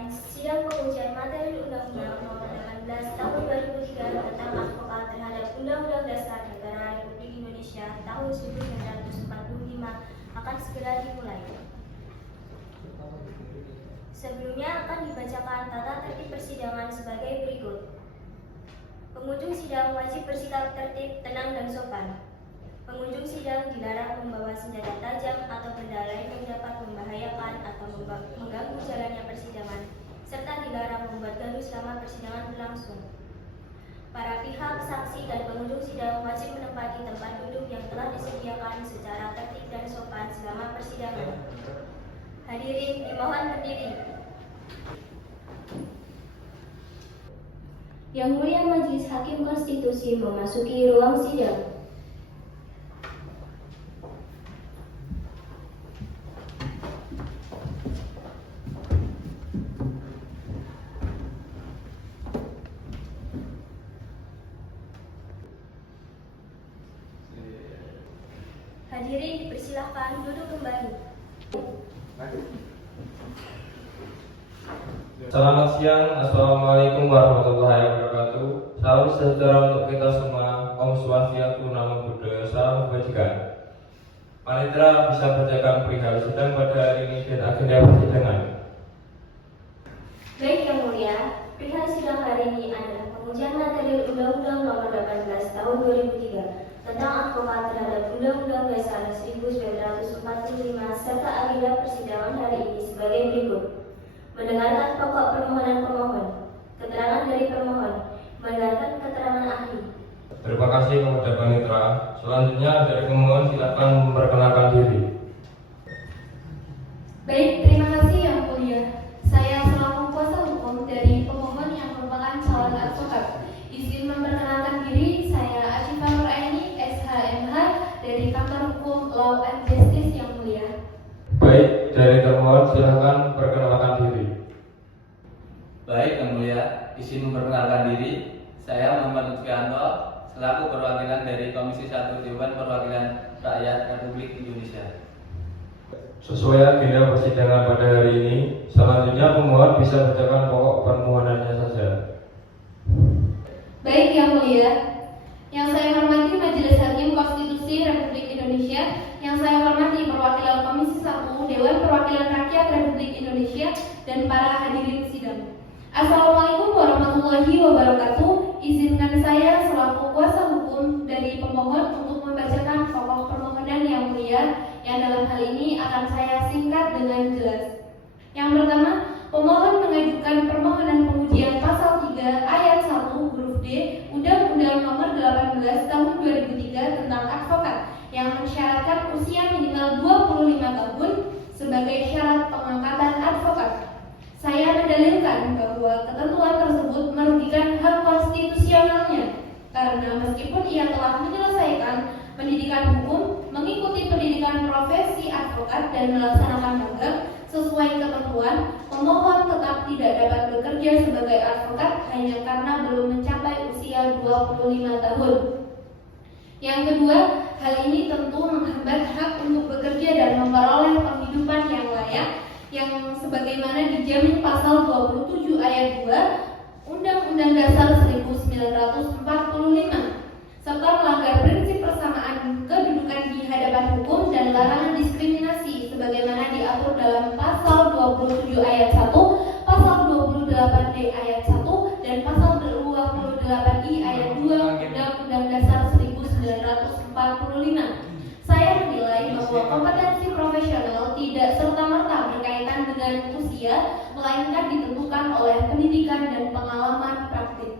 lain, sidang pengujian materi Undang-Undang Nomor 18 Tahun 2003 tentang advokat terhadap Undang-Undang Dasar Negara Republik Indonesia Tahun 1945 akan segera dimulai. Sebelumnya akan dibacakan tata tertib persidangan sebagai berikut. Pengunjung sidang wajib bersikap tertib, tenang, dan sopan. Pengunjung sidang dilarang membawa senjata tajam atau benda lain yang dapat membahayakan atau mengganggu jalannya persidangan, serta dilarang membuat gaduh selama persidangan berlangsung. Para pihak, saksi, dan pengunjung sidang wajib menempati tempat duduk yang telah disediakan secara tertib dan sopan selama persidangan. Hadirin dimohon berdiri. Yang Mulia Majelis Hakim Konstitusi memasuki ruang sidang. Hadirin dipersilahkan duduk kembali. Selamat siang, Assalamualaikum warahmatullahi wabarakatuh. Salam sejahtera untuk kita semua. Om Swastiastu, Namo Buddhaya, salam kebajikan. Panitera bisa bacakan perihal sidang pada hari ini dan agenda persidangan. Baik Yang Mulia, perihal sidang hari ini adalah pengujian materi Undang-Undang Nomor 18 Tahun 2003 tentang advokat terhadap Undang-Undang Dasar 1945 serta agenda persidangan hari ini sebagai berikut. Mendengarkan pokok permohonan pemohon, keterangan dari permohon, mendengarkan keterangan ahli. Terima kasih kepada Panitera. Selanjutnya dari pemohon silakan memperkenalkan diri. Baik, terima kasih Yang Mulia. Saya selaku kuasa hukum dari pemohon yang merupakan calon advokat. Izin memperkenalkan diri, saya Asyifa Nuraini, SHMH dari Kantor Hukum Law and Justice Yang Mulia. Baik, dari termohon silakan perkenalkan diri. Baik Yang Mulia, izin memperkenalkan diri. Saya Muhammad Lutfianto, selaku perwakilan dari Komisi 1 Dewan Perwakilan Rakyat Republik Indonesia. Sesuai agenda persidangan pada hari ini, selanjutnya pemohon bisa bacakan pokok permohonannya saja. Baik Yang Mulia, yang saya hormati Majelis Hakim Konstitusi Republik Indonesia, yang saya hormati perwakilan Komisi 1 Dewan Perwakilan Rakyat Republik Indonesia, dan para hadirin sidang. Assalamualaikum warahmatullahi wabarakatuh. Izinkan saya selaku kuasa hukum dari pemohon untuk membacakan pokok permohonan Yang Mulia, yang dalam hal ini akan saya singkat dengan jelas. Yang pertama, pemohon mengajukan permohonan pengujian pasal 3 ayat 1 huruf D Undang-Undang Nomor 18 Tahun 2003 tentang advokat yang mensyaratkan usia minimal 25 tahun sebagai syarat pengangkatan advokat. Saya mendalilkan bahwa ketentuan tersebut merugikan hak konstitusionalnya karena meskipun ia telah menyelesaikan pendidikan hukum, mengikuti pendidikan profesi advokat dan melaksanakan magang sesuai ketentuan, pemohon tetap tidak dapat bekerja sebagai advokat hanya karena belum mencapai usia 25 tahun. Yang kedua, hal ini tentu menghambat hak untuk bekerja dan memperoleh penghidupan yang layak yang sebagaimana dijamin pasal 27 ayat 2 Undang-Undang Dasar 1945 serta melanggar prinsip persamaan kedudukan di hadapan hukum dan larangan diskriminasi sebagaimana diatur dalam pasal 27 ayat 1, pasal 28D ayat 1, dan pasal 28I ayat 2 Undang-Undang Dasar 1945. Saya menilai bahwa kompetensi profesional tidak serta-merta berkaitan dengan usia, melainkan ditentukan oleh pendidikan dan pengalaman praktik.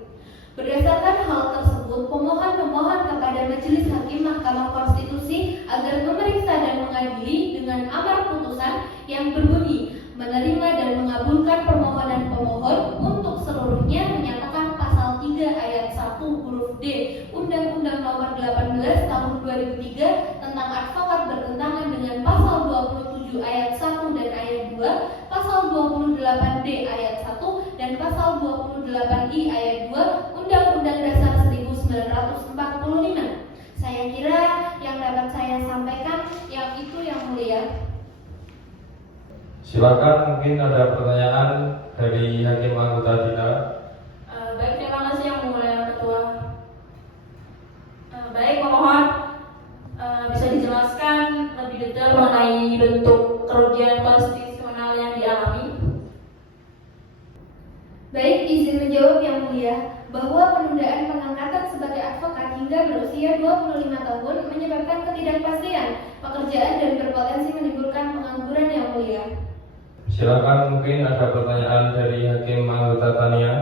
Berdasarkan hal tersebut, pemohon memohon kepada Majelis Hakim Mahkamah Konstitusi agar memeriksa dan mengadili dengan amar putusan yang berbunyi menerima dan mengabulkan permohonan pemohon untuk seluruhnya menyatakan pasal 3 ayat 1 huruf D Undang-Undang Nomor 18 Tahun 2003 tentang advokat bertentangan dengan pasal 27 ayat 1 dan ayat 2, pasal 28D ayat 1 dan pasal 28I ayat 2 Undang-Undang Dasar 1945. Saya kira yang dapat saya sampaikan yang itu Yang Mulia. Silakan, mungkin ada pertanyaan dari hakim anggota kita. Baik, terima kasih yang mulia ketua. Baik, memohon bisa dijelaskan lebih detail mengenai bentuk kerugian konstitusional yang dialami. Baik, izin menjawab yang mulia bahwa penundaan pengangkatan sebagai advokat hingga berusia 25 tahun menyebabkan ketidakpastian pekerjaan dan berpotensi menimbulkan pengangguran yang mulia. Silakan, mungkin ada pertanyaan dari hakim anggota Tania.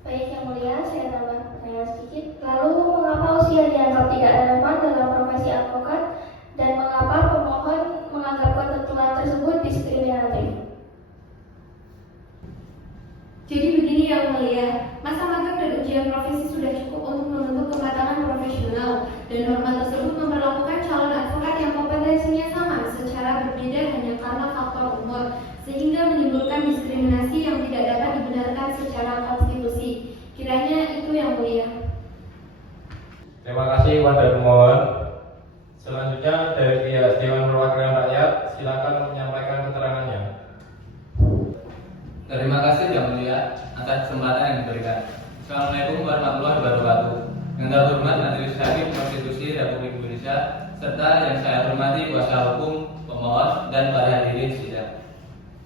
Baik yang mulia, saya tambah pertanyaan sedikit. Lalu mengapa usia dianggap tidak relevan dalam profesi advokat dan mengapa pemohon menganggap ketentuan tersebut diskriminatif? Jadi begini yang mulia, masa magang dan ujian profesi sudah cukup untuk membentuk kematangan profesional dan norma tersebut memperlakukan calon advokat yang kompetensinya sama secara berbeda hanya karena faktor umur, sehingga menimbulkan diskriminasi yang tidak dapat dibenarkan secara konstitusi. Kiranya itu yang mulia. Terima kasih kepada pemohon. Selanjutnya dari pihak Dewan Perwakilan Rakyat, silakan menyampaikan keterangannya. Terima kasih yang mulia atas kesempatan yang diberikan. Assalamualaikum warahmatullahi wabarakatuh. Yang terhormat Majelis Hakim Konstitusi Republik Indonesia serta yang saya hormati kuasa hukum, pemohon, dan para hadirin sidang.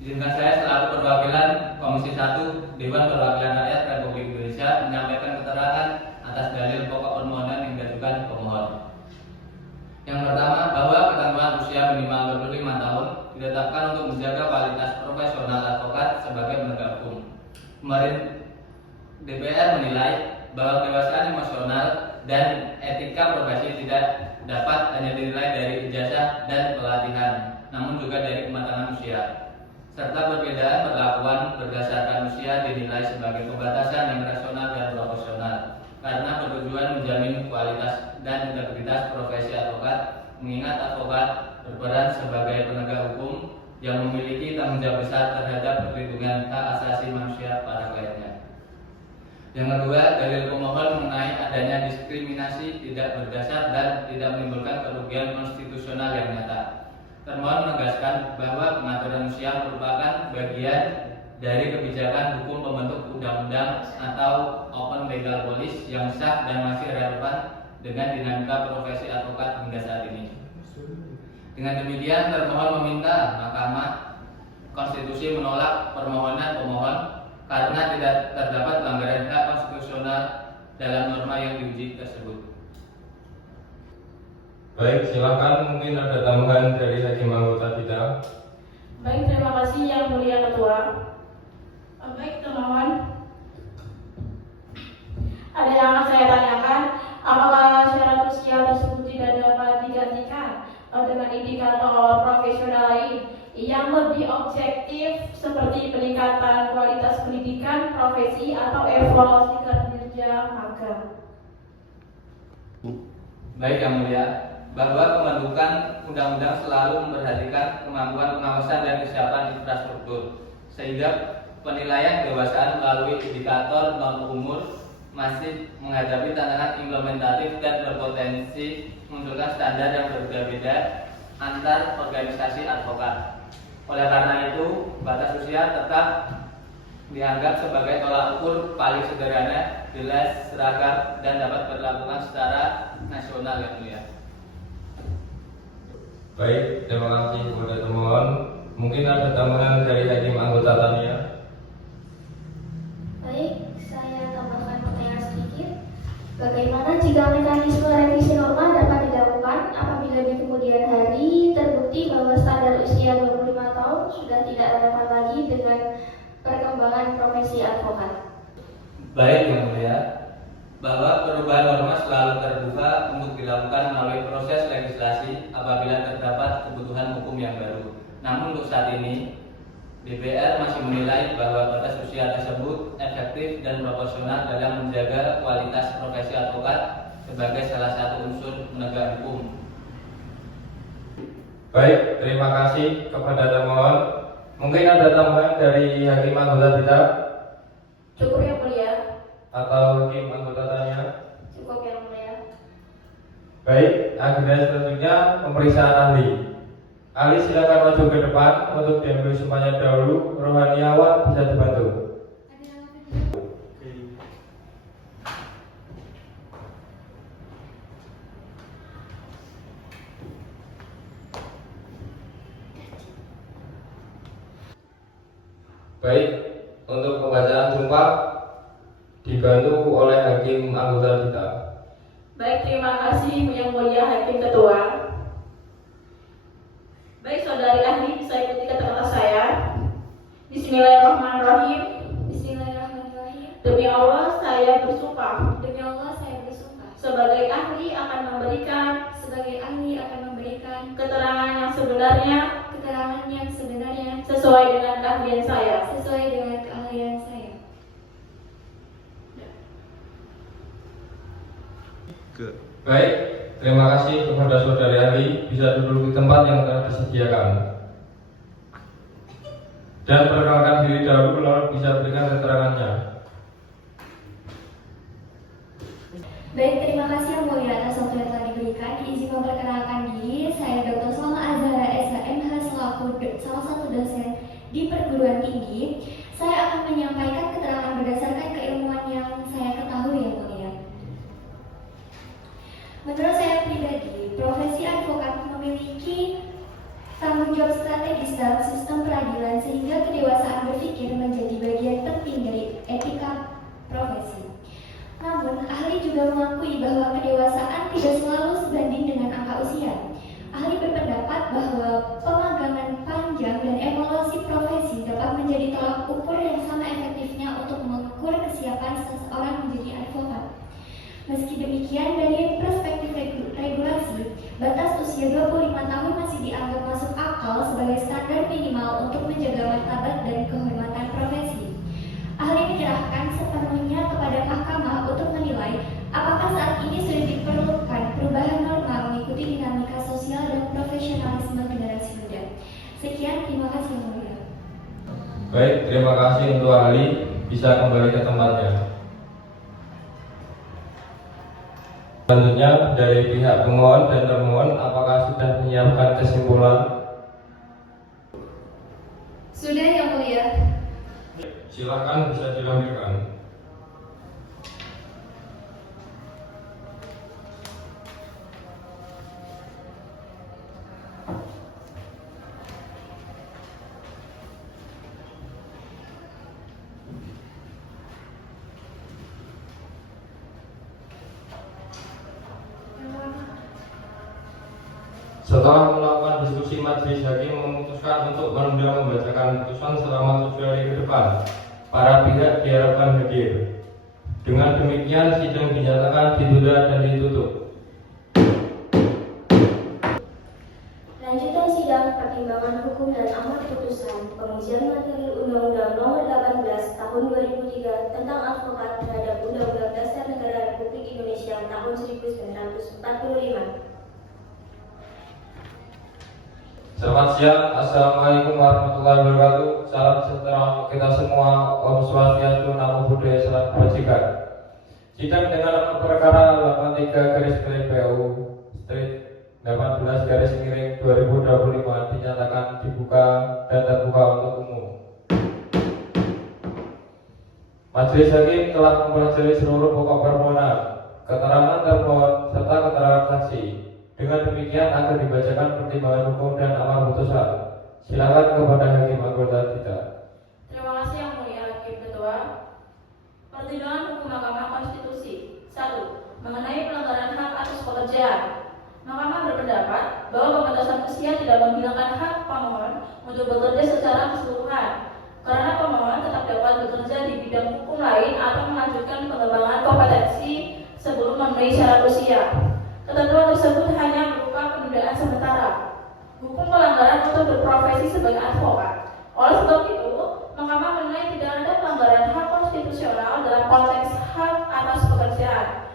Izinkan saya selaku perwakilan Komisi 1 Dewan Perwakilan Rakyat Republik Indonesia menyampaikan keterangan atas dalil pokok permohonan yang diajukan pemohon. Yang pertama, bahwa ketentuan usia minimal 25 tahun ditetapkan untuk menjaga kualitas profesional advokat sebagai penegak hukum. Kemarin DPR menilai bahwa kedewasaan emosional dan etika profesi tidak dapat hanya dinilai dari ijazah dan pelatihan, namun juga dari kematangan usia. Serta perbedaan perlakuan berdasarkan usia dinilai sebagai pembatasan yang rasional dan proporsional karena bertujuan menjamin kualitas dan integritas profesi advokat, mengingat advokat berperan sebagai penegak hukum yang memiliki tanggung jawab besar terhadap perlindungan hak asasi manusia para kliennya. Yang kedua, dalil pemohon mengenai adanya diskriminasi tidak berdasar dan tidak menimbulkan kerugian konstitusional yang nyata. Termohon menegaskan bahwa pengaturan usia merupakan bagian dari kebijakan hukum pembentuk undang-undang atau open legal policy yang sah dan masih relevan dengan dinamika profesi advokat hingga saat ini. Dengan demikian, termohon meminta Mahkamah Konstitusi menolak permohonan pemohon karena tidak terdapat pelanggaran hak konstitusional dalam norma yang diuji tersebut. Baik, silakan, mungkin ada tambahan dari hakim anggota kita. Baik, terima kasih yang mulia ketua. Baik, termohon. Ada yang akan saya tanyakan, apakah syarat usia tersebut tidak dapat digantikan dengan indikator profesional lain yang lebih objektif seperti peningkatan kualitas pendidikan, profesi, atau evaluasi kinerja magang? Baik yang mulia, bahwa pembentukan undang-undang selalu memperhatikan kemampuan pengawasan dan kesiapan infrastruktur, sehingga penilaian kedewasaan melalui indikator non umur masih menghadapi tantangan implementatif dan berpotensi memunculkan standar yang berbeda-beda antar organisasi advokat. Oleh karena itu, batas usia tetap dianggap sebagai tolak ukur paling sederhana, jelas, seragam, dan dapat dilakukan secara nasional yang mulia. Baik, terima kasih kepada termohon. Mungkin ada tambahan dari hakim anggota Tania. Baik, saya tambahkan pertanyaan sedikit. Bagaimana jika mekanisme revisi norma dapat dilakukan apabila di kemudian hari terbukti bahwa standar usia 25 tahun sudah tidak relevan lagi dengan perkembangan profesi advokat? Baik yang mulia, bahwa perubahan norma selalu terbuka untuk dilakukan melalui proses legislasi apabila terdapat kebutuhan hukum yang baru. Namun untuk saat ini, DPR masih menilai bahwa batas usia tersebut efektif dan proporsional dalam menjaga kualitas profesi advokat sebagai salah satu unsur penegak hukum. Baik, terima kasih kepada termohon. Mungkin ada tambahan dari hakim anggota kita Cukup yang mulia. atau hakim anggota Tania. Cukup yang mulia. Baik, agenda selanjutnya pemeriksaan ahli. Ali silakan maju ke depan untuk diambil sumpahnya dahulu. Rohaniawan bisa dibantu. Baik, untuk pembacaan sumpah dibantu oleh hakim anggota kita. Baik, terima kasih Yang Mulia Hakim Ketua. Baik, saudari ahli, bisa ikuti kata-kata saya. Bismillahirrahmanirrahim. Bismillahirrahmanirrahim. Demi Allah, saya bersumpah Demi Allah saya bersumpah sebagai ahli akan memberikan keterangan yang sebenarnya sesuai dengan keahlian saya. Baik, terima kasih kepada saudari ahli. Bisa duduk di tempat yang telah disediakan. Dan perkenalkan diri dahulu, lalu bisa berikan keterangannya. Baik, terima kasih Yang Mulia atas waktu yang telah diberikan. Izin memperkenalkan diri, saya Dr. Salma Azhara SHMH selaku salah satu dosen di perguruan tinggi. Saya akan menyampaikan keterangan berdasarkan keilmuan yang saya ketahui, Yang Mulia. Menurut saya pribadi, profesi advokat memiliki tanggung jawab strategis dalam sistem peradilan sehingga kedewasaan berpikir menjadi bagian penting dari etika profesi. Namun, ahli juga mengakui bahwa kedewasaan tidak selalu sebanding dengan angka usia. Ahli berpendapat bahwa pemagangan panjang dan evaluasi profesi dapat menjadi tolak ukur yang sama efektifnya untuk mengukur kesiapan seseorang menjadi advokat. Meski demikian, dari perspektif regulasi, batas usia 25 tahun masih dianggap masuk akal sebagai standar minimal untuk menjaga martabat dan kehormatan profesi. Ahli menyerahkan sepenuhnya kepada mahkamah untuk menilai apakah saat ini sudah diperlukan perubahan norma mengikuti dinamika sosial dan profesionalisme generasi muda. Sekian, terima kasih Yang Mulia. Baik, terima kasih untuk ahli. Bisa kembali ke tempatnya. Selanjutnya dari pihak pemohon dan termohon, apakah sudah menyiapkan kesimpulan? Sudah Yang Mulia. Silakan bisa dilampirkan. Setelah melakukan diskusi, majelis hakim memutuskan untuk menunda membacakan putusan selama 7 hari ke depan. Para pihak diharapkan hadir. Dengan demikian, sidang dinyatakan ditunda dan ditutup. Lanjutan sidang pertimbangan hukum dan amar putusan pengujian materi Undang-Undang Nomor 18 Tahun 2003 tentang advokat terhadap Undang-Undang Dasar Negara Republik Indonesia Tahun 1945. Selamat siang, Assalamualaikum warahmatullahi wabarakatuh. Salam sejahtera untuk kita semua. Om Swastiastu, Namo Buddhaya, Salam Kebajikan. Sidang dengan perkara 83/PU Street 18/2025 dinyatakan dibuka dan terbuka untuk umum. Majelis hakim telah mempelajari seluruh pokok permohonan, keterangan termohon serta keterangan saksi. Dengan demikian akan dibacakan pertimbangan hukum dan amar putusan. Silakan kepada hakim anggota kita. Terima kasih Yang Mulia Hakim Ketua. Pertimbangan hukum Mahkamah Konstitusi. 1. Mengenai pelanggaran hak atas pekerjaan. Mahkamah berpendapat bahwa pembatasan usia tidak menghilangkan hak pemohon untuk bekerja secara keseluruhan, karena pemohon tetap dapat bekerja di bidang hukum lain atau melanjutkan pengembangan kompetensi sebelum memenuhi syarat usia. Ketentuan tersebut hanya berupa penundaan sementara. Hukum pelanggaran untuk berprofesi sebagai advokat. Oleh sebab itu, Mahkamah menilai tidak ada pelanggaran hak konstitusional dalam konteks hak atas pekerjaan.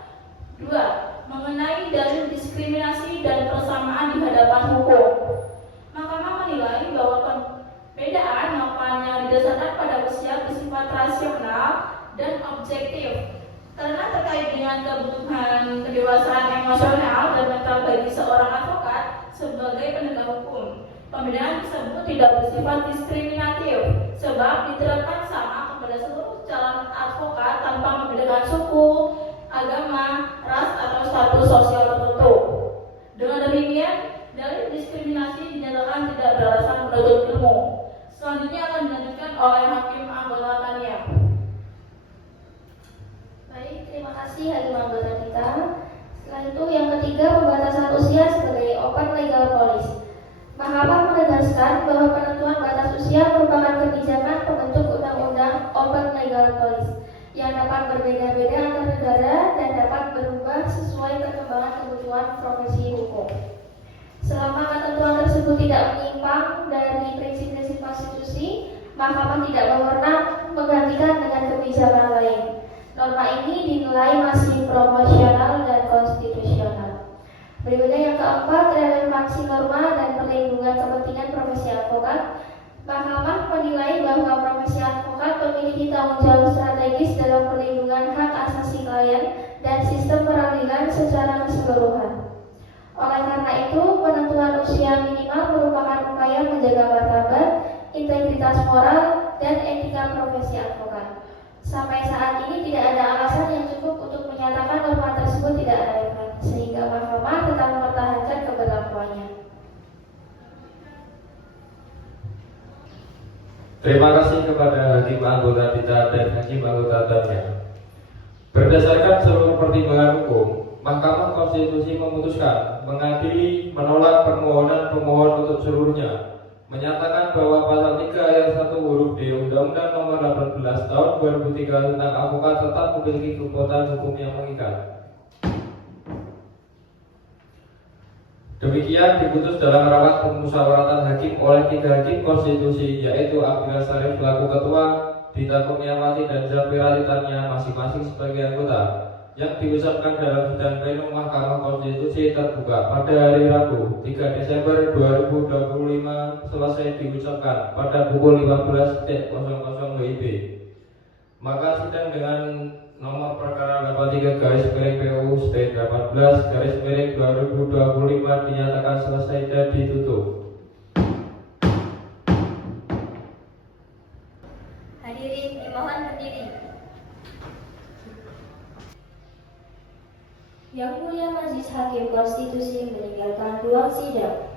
2. Mengenai dalil diskriminasi dan persamaan di hadapan hukum. Mahkamah menilai bahwa perbedaan maknanya didasarkan pada usia bersifat rasional dan objektif, karena terkait dengan kebutuhan kedewasaan emosional dan mental bagi seorang advokat sebagai penegak hukum. Pembedaan tersebut tidak bersifat diskriminatif sebab diterapkan sama kepada seluruh calon advokat tanpa membedakan suku, agama, ras, atau status sosial tertentu. Dengan demikian, dalil diskriminasi dinyatakan tidak beralasan menuntut ilmu. Selanjutnya akan dilanjutkan oleh hakim anggota Tania. Baik, terima kasih hakim anggota kita. Setelah itu yang ketiga, pembatasan usia sebagai open legal policy. Mahkamah menegaskan bahwa penentuan batas usia merupakan kebijakan pembentuk undang-undang open legal policy yang dapat berbeda-beda antar negara dan dapat berubah sesuai perkembangan kebutuhan profesi hukum. Selama ketentuan tersebut tidak menyimpang dari prinsip-prinsip konstitusi, Mahkamah tidak berwenang menggantikan dengan kebijakan lain. Norma ini dinilai masih proporsional dan konstitusional. Berikutnya yang keempat, relevansi norma dan perlindungan kepentingan profesi advokat. Mahkamah menilai bahwa profesi advokat memiliki tanggung jawab strategis dalam perlindungan hak asasi klien dan sistem peradilan secara keseluruhan. Oleh karena itu, penentuan usia minimal merupakan upaya menjaga martabat, integritas moral, dan etika profesi advokat. Sampai saat ini tidak ada alasan yang cukup untuk menyatakan norma tersebut tidak relevan, sehingga Mahkamah tetap mempertahankan keberlakuannya. Terima kasih kepada hakim anggota kita dan hakim anggota Tania. Berdasarkan seluruh pertimbangan hukum, Mahkamah Konstitusi memutuskan mengadili menolak permohonan pemohon untuk seluruhnya, menyatakan bahwa pasal 3 ayat 1 huruf D Undang-Undang Nomor 18 Tahun 2003 tentang advokat tetap memiliki kekuatan hukum yang mengikat. Demikian diputus dalam rapat permusyawaratan hakim oleh 3 hakim konstitusi, yaitu Abdillah Sarif selaku ketua, Dita Kurniawati dan Zafira Titania masing-masing sebagai anggota, yang diucapkan dalam sidang plenum Mahkamah Konstitusi terbuka pada hari Rabu 3 Desember 2025 selesai diucapkan pada pukul 15.00 WIB. Maka sidang dengan nomor perkara 83/PU/18/2025 dinyatakan selesai dan ditutup. Hadirin dimohon berdiri. Yang Mulia Majelis Hakim Konstitusi meninggalkan ruang sidang.